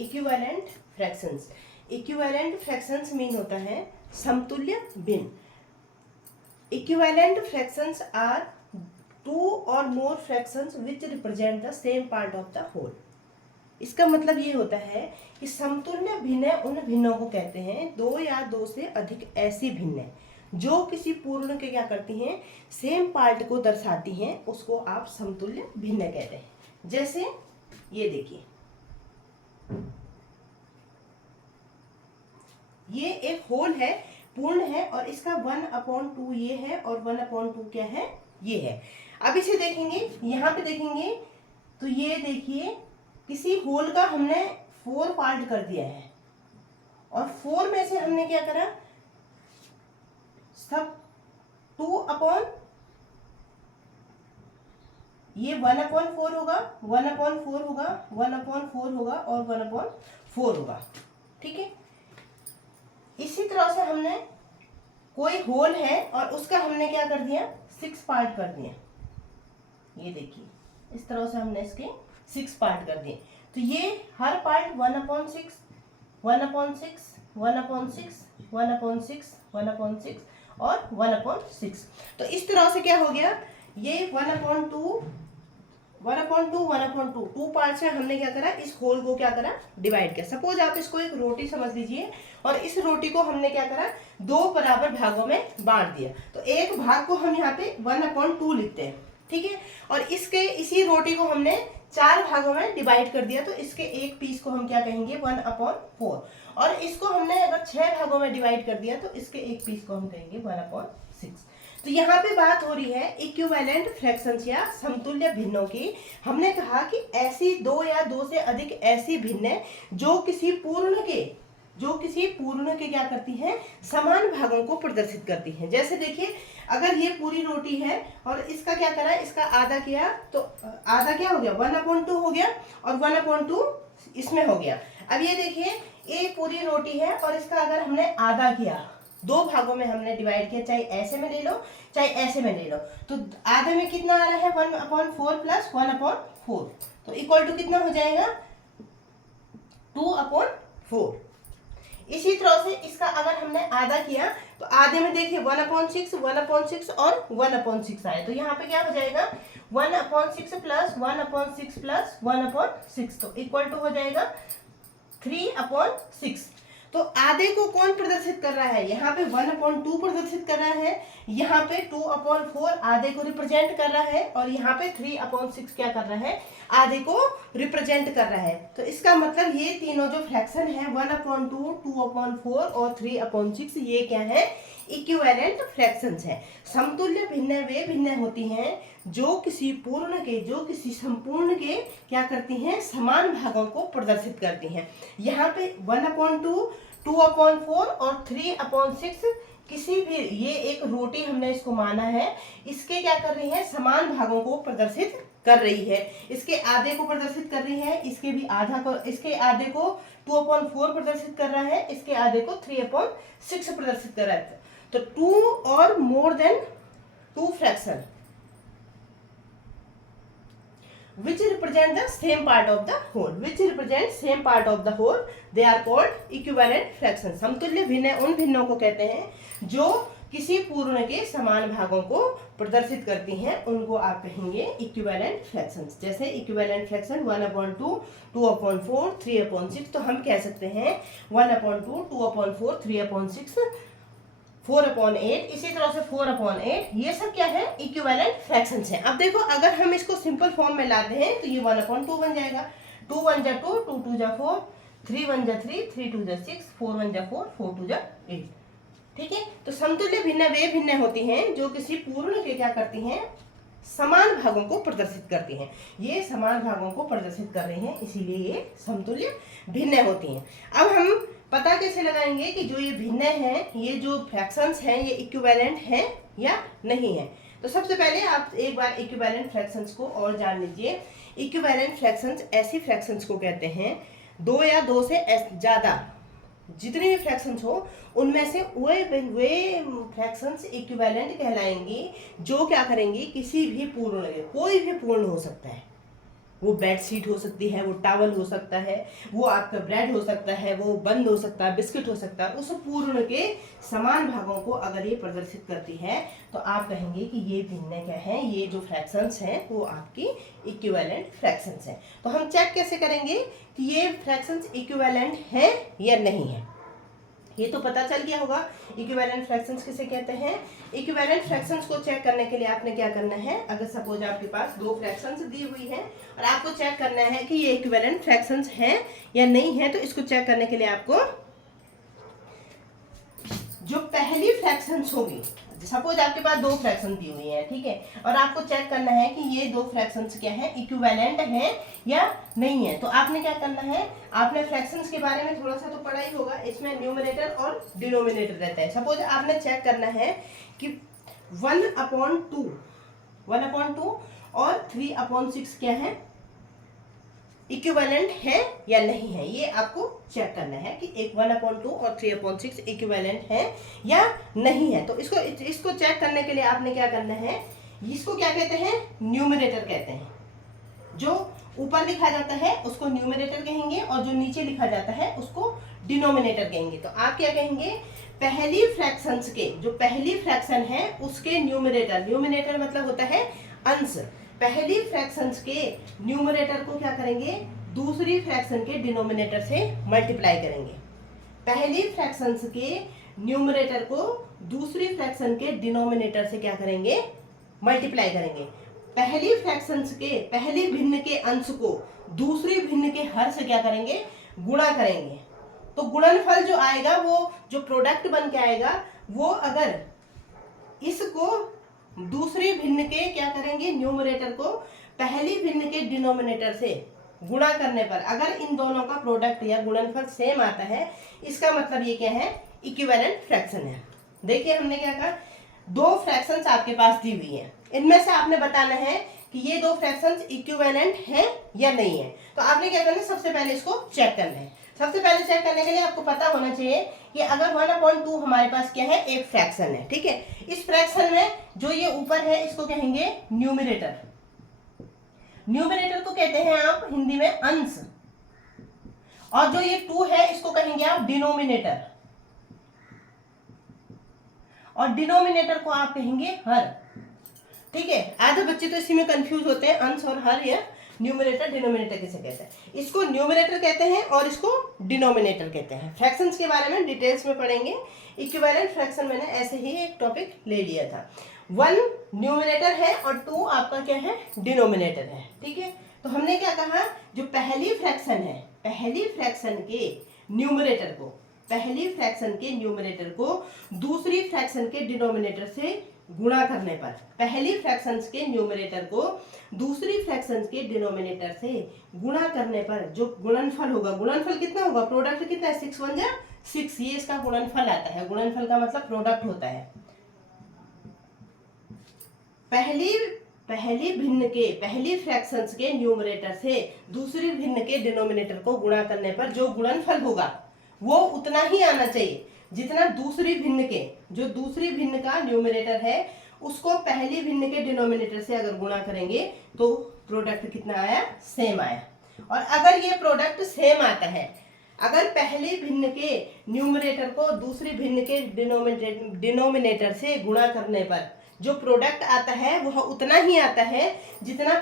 Equivalent fractions. Equivalent fractions mean होता है समतुल्य भिन्न। Equivalent fractions are two or more fractions which represent the same part of the whole. इसका मतलब ये होता है कि समतुल्य भिन्न उन भिन्नों को कहते हैं, दो या दो से अधिक ऐसी भिन्न जो किसी पूर्ण के क्या करती हैं, सेम पार्ट को दर्शाती हैं, उसको आप समतुल्य भिन्न कहते हैं। जैसे ये देखिए, ये एक होल है, पूर्ण है, और इसका 1/2 ये है और 1/2 क्या है, ये है। अब इसे देखेंगे, यहाँ पे देखेंगे तो ये देखिए किसी होल का हमने 4 पार्ट कर दिया है, और 4 में से हमने क्या करा, सब 2 ये 1/4 होगा, 1/4 होगा, 1/4 होगा और 1/4 होगा। ठीक है, इसी तरह से हमने कोई होल है और उसका हमने क्या कर दिया, 6 पार्ट कर दिए। ये देखिए इस तरह से हमने इसके 6 पार्ट कर दिए, तो ये हर पार्ट 1/6, 1/6, 1/6, 1/6, 1/6 और 1/6। तो इस तरह से क्या हो गया, ये 1/2, 2 पार्ट्स में हमने क्या करा, इस होल को क्या करा, डिवाइड किया। सपोज आप इसको एक रोटी समझ लीजिए, और इस रोटी को हमने क्या करा, 2 बराबर भागों में बांट दिया। तो एक भाग को हम यहाँ पे 1/2 लिखते हैं, ठीक है, और इसके इसी रोटी को हमने 4 भागों में डिवाइड कर दिया, तो इसके एक पीस को हम क्या कहेंगे, 1/4, और इसको हमने अगर 6 भागों में डिवाइड कर दिया, तो इसके एक पीस को हम कहेंगे 1/6। तो यहाँ पे बात हो रही है इक्विवेलेंट फ्रैक्शंस या समतुल्य भिन्नों की। हमने कहा कि ऐसी 2 या 2 से अधिक ऐसी भिन्न जो किसी पूर्ण के क्या करती हैं, समान भागों को प्रदर्शित करती हैं। जैसे देखिए, अगर ये पूरी रोटी है और इसका क्या करा, इसका आधा किया, तो आधा क्या हो गया, 1/2 हो गया, और 1/2 इसमें हो गया। अब ये देखिए, ये पूरी रोटी है और इसका अगर हमने आधा किया, 2 भागों में हमने डिवाइड किया, चाहे ऐसे में ले लो चाहे ऐसे में ले लो, तो आधे में कितना आ रहा है, 1/4 प्लस 1/4, तो इक्वल टू कितना हो जाएगा, 2/4। इसी तरह से इसका अगर हमने आधा किया, तो आधे में देखिए 1/6, 1/6 और 1/6 आए, तो यहाँ पे क्या हो जाएगा, 1/6 प्लस 1/6 प्लस 1/6, तो इक्वल टू हो जाएगा 3/6। तो आधे को कौन प्रदर्शित कर रहा है, यहाँ पे 1/2 प्रदर्शित कर रहा है, यहाँ पे 2/4 आधे को रिप्रेजेंट कर रहा है, और यहाँ पे 3/6 क्या कर रहा है, आधे को रिप्रेजेंट कर रहा है। तो इसका मतलब ये तीनों जो फ्रैक्शन है, 1/2, 2/4 और 3/6, ये क्या है, इक्विवेलेंट फ्रैक्शंस है। समतुल्य भिन्न वे भिन्न होती हैं जो किसी पूर्ण के, जो किसी संपूर्ण के क्या करती हैं, समान भागों को प्रदर्शित करती हैं। यहाँ पे 1/2, 2/4 और 3/6 किसी भी, ये एक रोटी हमने इसको माना है, इसके क्या कर रही है, समान भागों को प्रदर्शित कर रही है। इसके आधे को प्रदर्शित कर रही है, इसके भी आधा को, इसके आधे को 2/4 प्रदर्शित कर रहा है, इसके आधे को 3/6 प्रदर्शित कर रहा है। तो 2 और more than 2 fraction which represent the same part of the whole, they are called equivalent fractions। समतुल्य भिन्न उन भिन्नों को कहते हैं जो किसी पूर्ण के समान भागों को प्रदर्शित करती हैं, उनको आप कहेंगे इक्विवेलेंट फ्रैक्शंस। जैसे इक्विवेलेंट फ्रैक्शन 1/2, 2/4, 3/6, तो हम कह सकते हैं 1/2, 2/4, 3/6, 4/8, इसी तरह से 4/8, ये सब क्या है, इक्विवेलेंट फ्रैक्शंस हैं। अब देखो, अगर हम इसको सिंपल फॉर्म में लाते हैं तो ये 1/2 बन जाएगा, 2 1 जा 2, 2 2 जा 4, 3 1 जा 3, 3 2 जा 6, 4 1 जा 4, 4 2 जा 8। ठीक है, तो समतुल्य भिन्न वे भिन्न होती हैं जो किसी पूर्ण के क्या करती हैं, समान भागों को प्रदर्शित करती हैं। ये समान भागों को प्रदर्शित कर रही हैं, इसीलिए ये समतुल्य भिन्न होती हैं। अब हम पता कैसे लगाएंगे कि जो ये भिन्न है, ये जो फ्रैक्शंस हैं, ये इक्विवेलेंट हैं या नहीं है। तो सबसे पहले आप एक बार इक्विवेलेंट फ्रैक्शंस को और जान लीजिए। इक्विवेलेंट फ्रैक्शंस ऐसी फ्रैक्शंस को कहते हैं, 2 या 2 से ज़्यादा जितने भी फ्रैक्शंस हो, उनमें से वे फ्रैक्शंस इक्विवेलेंट कहलाएंगी जो क्या करेंगी, किसी भी पूर्ण के, कोई भी पूर्ण हो सकता है, वो बेडशीट हो सकती है, वो टॉवल हो सकता है, वो आपका ब्रेड हो सकता है, वो बंद हो सकता है, बिस्किट हो सकता है, उस पूर्ण के समान भागों को अगर ये प्रदर्शित करती है तो आप कहेंगे कि ये भिन्न क्या है, ये जो फ्रैक्शंस हैं वो आपकी इक्विवेलेंट फ्रैक्शंस हैं। तो हम चेक कैसे करेंगे कि ये फ्रैक्शंस इक्विवेलेंट है या नहीं है। ये तो पता चल गया होगा इक्विवेलेंट फ्रैक्शंस किसे कहते हैं। इक्विवेलेंट फ्रैक्शंस को चेक करने के लिए आपने क्या करना है, अगर सपोज आपके पास दो फ्रैक्शंस दी हुई हैं और आपको चेक करना है कि ये इक्विवेलेंट फ्रैक्शंस हैं या नहीं है, तो इसको चेक करने के लिए आपको जो पहली फ्रैक्शंस होगी, सपोज आपके पास दो फ्रैक्शन दी हुई हैं, ठीक है, और आपको चेक करना है कि ये दो फ्रैक्शंस क्या है, इक्विवेलेंट है या नहीं है। तो आपने क्या करना है, आपने फ्रैक्शंस के बारे में थोड़ा सा तो पढ़ा ही होगा, इसमें न्यूमरेटर और डिनोमिनेटर रहता है। सपोज आपने चेक करना है कि 1/2 और 3/6 क्या है, इक्विवेलेंट है या नहीं है। ये आपको चेक करना है कि एक 1/2 और 3/6 इक्विवेलेंट है या नहीं है। तो इसको चेक करने के लिए आपने क्या करना है, इसको क्या कहते हैं, न्यूमरेटर कहते हैं। जो ऊपर लिखा जाता है उसको न्यूमरेटर कहेंगे और जो नीचे लिखा जाता है उसको डिनोमिनेटर कहेंगे। तो आप क्या कहेंगे, पहली फ्रैक्शंस के जो पहली फ्रैक्शन है उसके न्यूमरेटर, न्यूमरेटर मतलब होता है अंश, पहली फ्रैक्शंस के न्यूमरेटर को क्या करेंगे, दूसरी फ्रैक्शन के डिनोमिनेटर से मल्टीप्लाई करेंगे। पहली फ्रैक्शंस के न्यूमरेटर को दूसरी फ्रैक्शन के डिनोमिनेटर से क्या करेंगे, मल्टीप्लाई करेंगे। पहली फ्रैक्शंस के पहली भिन्न के अंश को दूसरी भिन्न के हर से क्या करेंगे, गुणा करेंगे। तो गुणनफल जो आएगा, वो जो प्रोडक्ट बन के आएगा, वो अगर इसको दूसरी भिन्न के क्या करेंगे, न्यूमरेटर को पहली भिन्न के डिनोमिनेटर से गुणा करने पर अगर इन दोनों का प्रोडक्ट या गुणनफल सेम आता है, इसका मतलब ये क्या है, इक्विवेलेंट फ्रैक्शन है। देखिए हमने क्या कहा, दो फ्रैक्शंस आपके पास दी हुई है, इनमें से आपने बताना है कि ये दो फ्रैक्शंस इक्विवेलेंट हैं या नहीं है। तो आपने क्या करना है, सबसे पहले इसको चेक करना है। सबसे पहले चेक करने के लिए आपको पता होना चाहिए कि अगर 1/2 हमारे पास क्या है, एक फ्रैक्शन है, ठीक है। इस फ्रैक्शन में जो ये ऊपर है इसको कहेंगे न्यूमरेटर। न्यूमरेटर को कहते हैं आप हिंदी में अंश, और जो ये 2 है इसको कहेंगे आप डिनोमिनेटर, और डिनोमिनेटर को आप कहेंगे हर, ठीक है। आधे बच्चे तो इसी में कंफ्यूज होते हैं, अंश और हर या न्यूमरेटर डिनोमिनेटर किसे कहते हैं। इसको न्यूमरेटर कहते हैं और इसको डिनोमिनेटर कहते हैं। फ्रैक्शंस के बारे में डिटेल्स में पढ़ेंगे। इक्विवेलेंट फ्रैक्शन मैंने ऐसे ही एक टॉपिक ले लिया था। 1 न्यूमरेटर है और 2 आपका क्या है, डिनोमिनेटर है, ठीक है। तो हमने क्या कहा, जो पहली फ्रैक्शन है, पहली फ्रैक्शन के न्यूमरेटर को, पहली फ्रैक्शन के न्यूमरेटर को दूसरी फ्रैक्शन के डिनोमिनेटर से गुणा करने पर, पहली फ्रैक्शंस के न्यूमरेटर को दूसरी फ्रैक्शंस के डिनोमिनेटर से गुणा करने पर जो गुणनफल होगा, गुणनफल कितना होगा, प्रोडक्ट कितना है, 6 1 जा 6, ये इसका गुणनफल आता है। गुणनफल का मतलब प्रोडक्ट होता है। पहली भिन्न के पहली फ्रैक्शंस के न्यूमरेटर से दूसरी भिन्न के डिनोमिनेटर को गुणा करने पर जो गुणनफल होगा वो उतना ही आना चाहिए जितना दूसरी भिन्न के, जो दूसरी भिन्न का न्यूमरेटर है उसको पहली भिन्न के डिनोमिनेटर से अगर गुणा करेंगे तो प्रोडक्ट कितना आया, सेम आया। और अगर ये प्रोडक्ट सेम आता है, अगर पहली भिन्न के न्यूमरेटर को दूसरी भिन्न के डिनोमिनेटर से गुणा करने पर जो प्रोडक्ट आता है वह उतना ही आता है जितना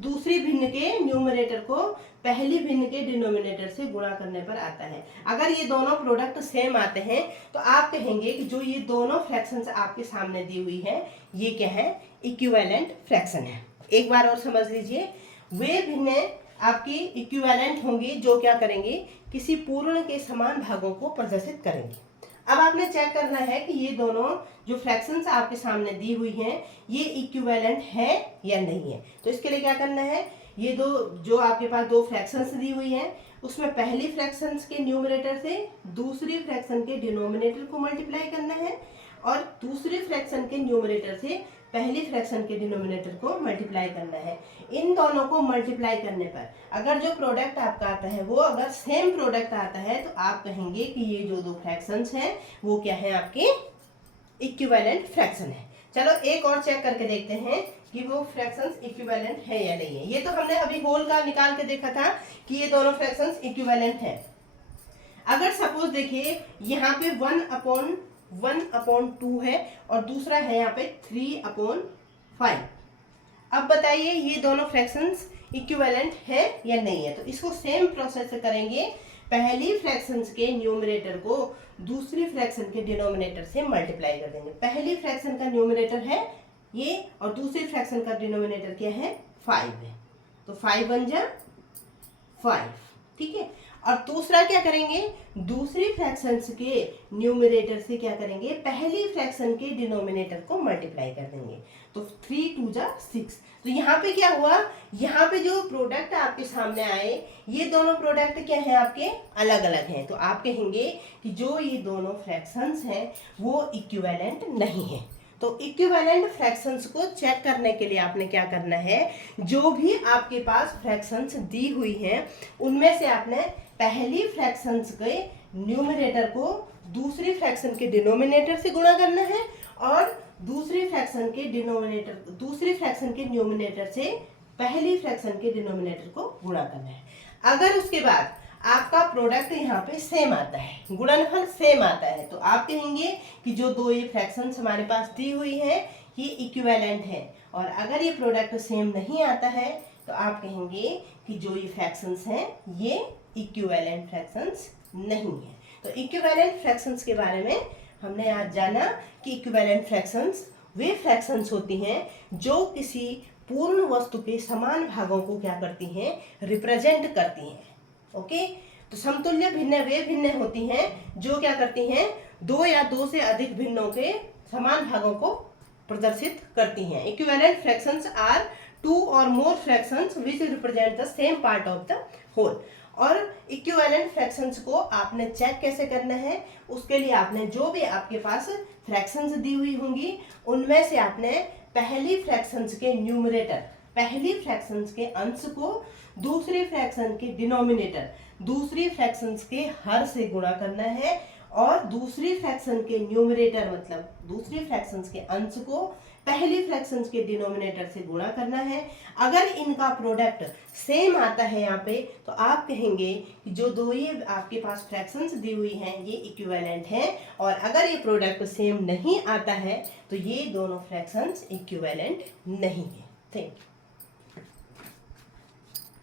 दूसरी भिन्न के न्यूमरेटर को पहली भिन्न के डिनोमिनेटर से गुणा करने पर आता है। अगर ये दोनों प्रोडक्ट सेम आते हैं तो आप कहेंगे कि जो ये दोनों फ्रैक्शंस आपके सामने दी हुई है ये क्या है, इक्विवेलेंट फ्रैक्शन है। एक बार और समझ लीजिए, वे भिन्न आपकी इक्विवेलेंट होंगी जो क्या करेंगे, किसी पूर्ण के समान भागों को प्रदर्शित करेंगे। अब आपने चेक करना है कि ये दोनों जो फ्रैक्शंस आपके सामने दी हुई हैं ये इक्विवेलेंट है या नहीं है। तो इसके लिए क्या करना है, ये दो जो आपके पास दो फ्रैक्शंस दी हुई हैं उसमें पहली फ्रैक्शंस के न्यूमरेटर से दूसरी फ्रैक्शन के डिनोमिनेटर को मल्टीप्लाई करना है और दूसरी फ्रैक्शन के न्यूमरेटर से पहली फ्रैक्शन के डिनोमिनेटर को मल्टीप्लाई करना है। इन दोनों को मल्टीप्लाई करने पर अगर जो प्रोडक्ट आपका आता है वो अगर सेम प्रोडक्ट आता है तो आप कहेंगे कि ये जो दो फ्रैक्शंस हैं वो क्या है, आपके इक्विवेलेंट फ्रैक्शन है। चलो एक और चेक करके देखते हैं कि वो फ्रैक्शंस इक्विवेलेंट है या नहीं है। ये तो हमने अभी होल का निकाल के देखा था कि ये दोनों फ्रैक्शंस इक्विवेलेंट है। अगर सपोज देखिए यहाँ पे 1/2 है और दूसरा है यहाँ पे 3/5। अब बताइए ये दोनों फ्रैक्शंस इक्विवेलेंट है या नहीं है। तो इसको सेम प्रोसेस से करेंगे। पहली फ्रैक्शंस के न्यूमरेटर को दूसरी फ्रैक्शन के डिनोमिनेटर से मल्टीप्लाई कर देंगे। पहली फ्रैक्शन का न्यूमरेटर है ये और दूसरी फ्रैक्शन का डिनोमिनेटर क्या है 5 है। तो 5 बन जा 5, ठीक है। और दूसरा क्या करेंगे, दूसरी फ्रैक्शंस के न्यूमरेटर से क्या करेंगे, पहली फ्रैक्शन के डिनोमिनेटर को मल्टीप्लाई कर देंगे। तो 3 2 जा 6। तो यहाँ पे क्या हुआ, यहाँ पे जो प्रोडक्ट आपके सामने आए ये दोनों प्रोडक्ट क्या है आपके अलग अलग हैं। तो आप कहेंगे कि जो ये दोनों फ्रैक्शंस हैं वो इक्विवेलेंट नहीं है। तो इक्विवेलेंट फ्रैक्शंस को चेक करने के लिए आपने क्या करना है, जो भी आपके पास फ्रैक्शंस दी हुई हैं उनमें से आपने पहली फ्रैक्शंस के न्यूमरेटर को दूसरी फ्रैक्शन के डिनोमिनेटर से गुणा करना है और दूसरी फ्रैक्शन के न्यूमरेटर से पहली फ्रैक्शन के डिनोमिनेटर को गुणा करना है। अगर उसके बाद आपका प्रोडक्ट यहाँ पे सेम आता है, गुणनफल सेम आता है, तो आप कहेंगे कि जो दो ये फ्रैक्शंस हमारे पास दी हुई है ये इक्विवेलेंट है। और अगर ये प्रोडक्ट सेम नहीं आता है तो आप कहेंगे कि जो ये फ्रैक्शंस हैं ये इक्विवेलेंट फ्रैक्शंस नहीं है। तो इक्विवेलेंट फ्रैक्शंस के बारे में हमने आज जाना कि इक्विवेलेंट फ्रैक्शंस वे फ्रैक्शंस होती हैं जो किसी पूर्ण वस्तु के समान भागों को क्या करती हैं, रिप्रेजेंट करती हैं। ओके, तो समतुल्य भिन्न वे भिन्न होती हैं जो क्या करती हैं, दो या दो से अधिक भिन्नों के समान भागों को प्रदर्शित करती हैं। Equivalent fractions are two or more fractions which represent the same part of the whole. और इक्विवेलेंट फ्रैक्शंस को आपने चेक कैसे करना है, उसके लिए आपने जो भी आपके पास फ्रैक्शंस दी हुई होंगी उनमें से आपने पहली फ्रैक्शंस के न्यूमरेटर, पहली फ्रैक्शंस के अंश को दूसरी फ्रैक्शन के डिनोमिनेटर, दूसरी फ्रैक्शंस के हर से गुणा करना है और दूसरी फ्रैक्शन के न्यूमरेटर मतलब दूसरी फ्रैक्शंस के अंश को पहली फ्रैक्शंस के डिनोमिनेटर से गुणा करना है। अगर इनका प्रोडक्ट सेम आता है यहाँ पे तो आप कहेंगे कि जो दो ये आपके पास फ्रैक्शंस दी हुई हैं ये इक्विवेलेंट हैं। और अगर ये प्रोडक्ट सेम नहीं आता है तो ये दोनों फ्रैक्शंस इक्विवेलेंट नहीं है। Thank you.